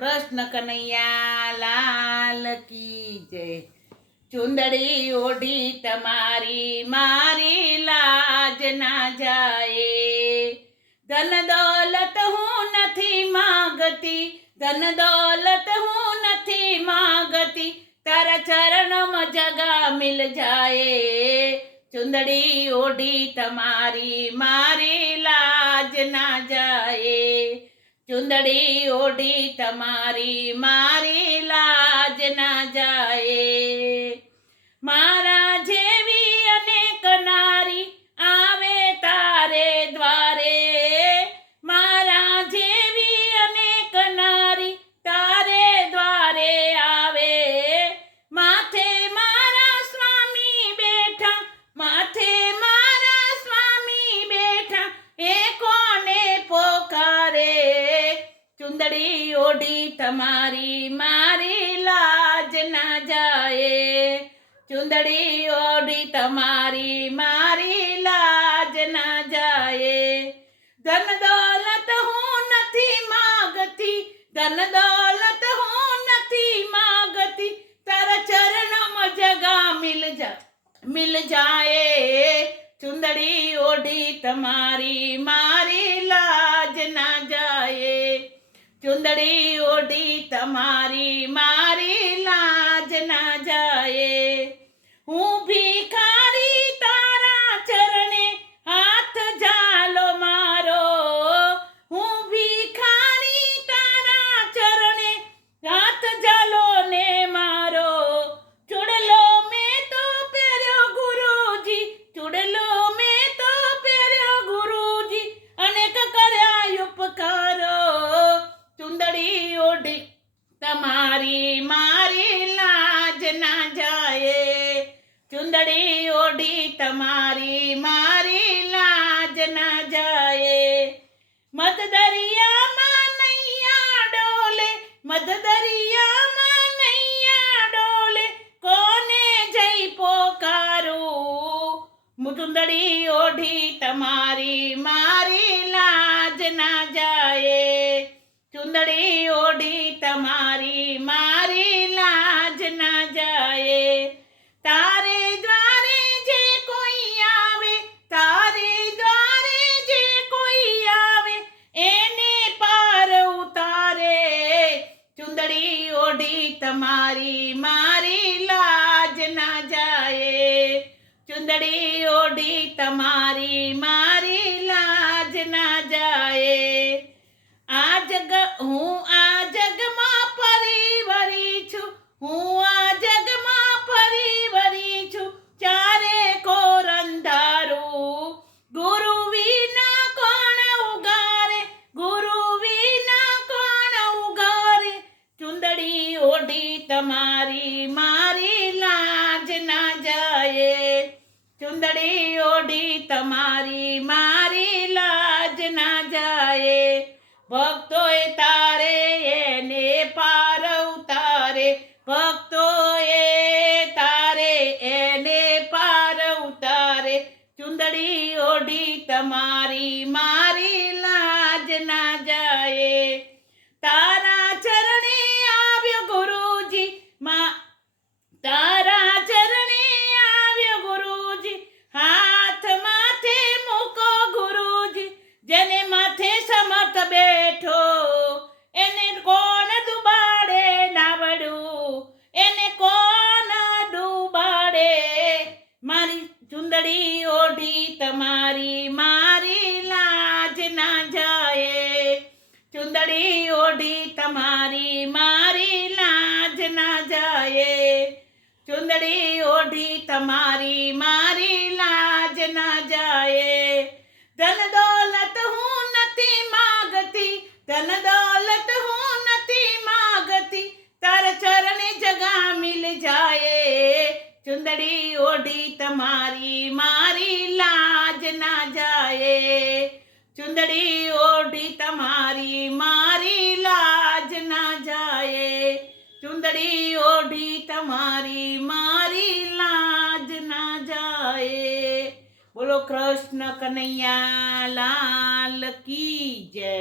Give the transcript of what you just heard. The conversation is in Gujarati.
કૃષ્ણ કનૈયા લાલ કી જય। ચુંદડી ઓઢી તમારી મારી લાજ ના જાય। ધન દોલત હું નથી માંગતી, ધન દોલત હું નથી માંગતી, તારા ચરણમાં જગા મિલ જાય। ચુંદડી ઓઢી તમારી મારી લાજ ના જાય। ચુંદડી ઓઢી તમારી મારી લાજ ના જાય। મારા જેવી અનેક નારી આવે તારે દ્વારે, મારા જેવી અનેક નારી તારે દ્વારે આવે। માથે મારા સ્વામી બેઠા, માથે મારા સ્વામી બેઠા, એ કોને પોકારે। ચુંદડી ઓઢી તમારી મારી લાજ ના જાય। ચુંદડી ઓઢી તમારી મારી લાજ ના જાય। ધન દોલત હું નથી માંગતી, ધન દોલત હું નથી માંગતી, તારા ચરણમાં જગા મિલ જાય। ચુંદડી ઓઢી તમારી મારી લાજ ના જાય। ચુંદડી ઓઢી તમારી મારી લાજ ના જાય। હું ભિખારી તારા ચરણે હાથ ઝાલો મારો, હું ભિખારી તારા ચરણે હાથ ઝાલો ને મારો। ચૂડલો મેં તો પહેર્યો ગુરુજી, ચૂડલો મેં તો પહેર્યો ગુરુજી, અનેક કર્યા ઉપકારો। ચુંદડી ઓઢી તમારી મારી લાજ ના જાય। ચુંદડી ઓઢી તમારી મારી લાજ ના જાય। મધ દરિયામાં નૈયા ડોલે, મધ દરિયામાં નૈયા ડોલે, કોને જઈ પોકારું। ચુંદડી ઓઢી તમારી મારી લાજ ના જાય। ચુંદડી ઓઢી તમારી મારી લાજ ના જાય। તારે દ્વારે જે કોઈ આવે, તારે દ્વારે જે કોઈ આવે, એને પાર ઉતારે। ચુંદડી ઓઢી તમારી મારી લાજ ના જાય। ચુંદડી ઓઢી તમારી મારી લાજ ના જાય। હું આ જગમાં પરિવરી છું, હું આ જગમાં પરિવરી છું, ચારે કોર અંધારું। ગુરુ વિના કોણ ઉગારે, ગુરુ વિના કોણ ઉગારે। ચુંદડી ઓઢી તમારી મારી લાજ ના જાય। ચુંદડી ઓઢી તમારી મારી લાજ ના જાય। ભક્તોએ તારે એને પાર ઉતારે, ભક્તોએ તારે એને પાર ઉતારે। ચુંદડી ઓઢી તમારી મારી લાજ ના જાય। તારા ચરણે આવ્યો ગુરુજી, તારા ચરણે આવ્યો ગુરુજી, હાથ માથે મૂકો ગુરુજી, જેને માથે સમર્થ બેઠો, એને કોણ ડુબાડે નાવડું, એને કોણ ડુબાડે। મારી ચુંદડી ઓઢી તમારી મારી લાજ ના જાય। ચુંદડી ઓઢી તમારી મારી લાજ ના જાય। ચુંદડી ઓઢી તમારી મારી લાજ ના જાય। ધન દોલત હું નથી માંગતી, ધન દોલત હું નથી માંગતી, તારા ચરણે જગા મિલ જાય। ચુંદડી ઓઢી તમારી મારી લાજ ના જાય। ચુંદડી ઓઢી તમારી મારી લાજ ના જાય। ચુંદડી ઓઢી તમારી મારી લાજ ના જાય। બોલો કૃષ્ણ કનૈયા લાલ કી જય।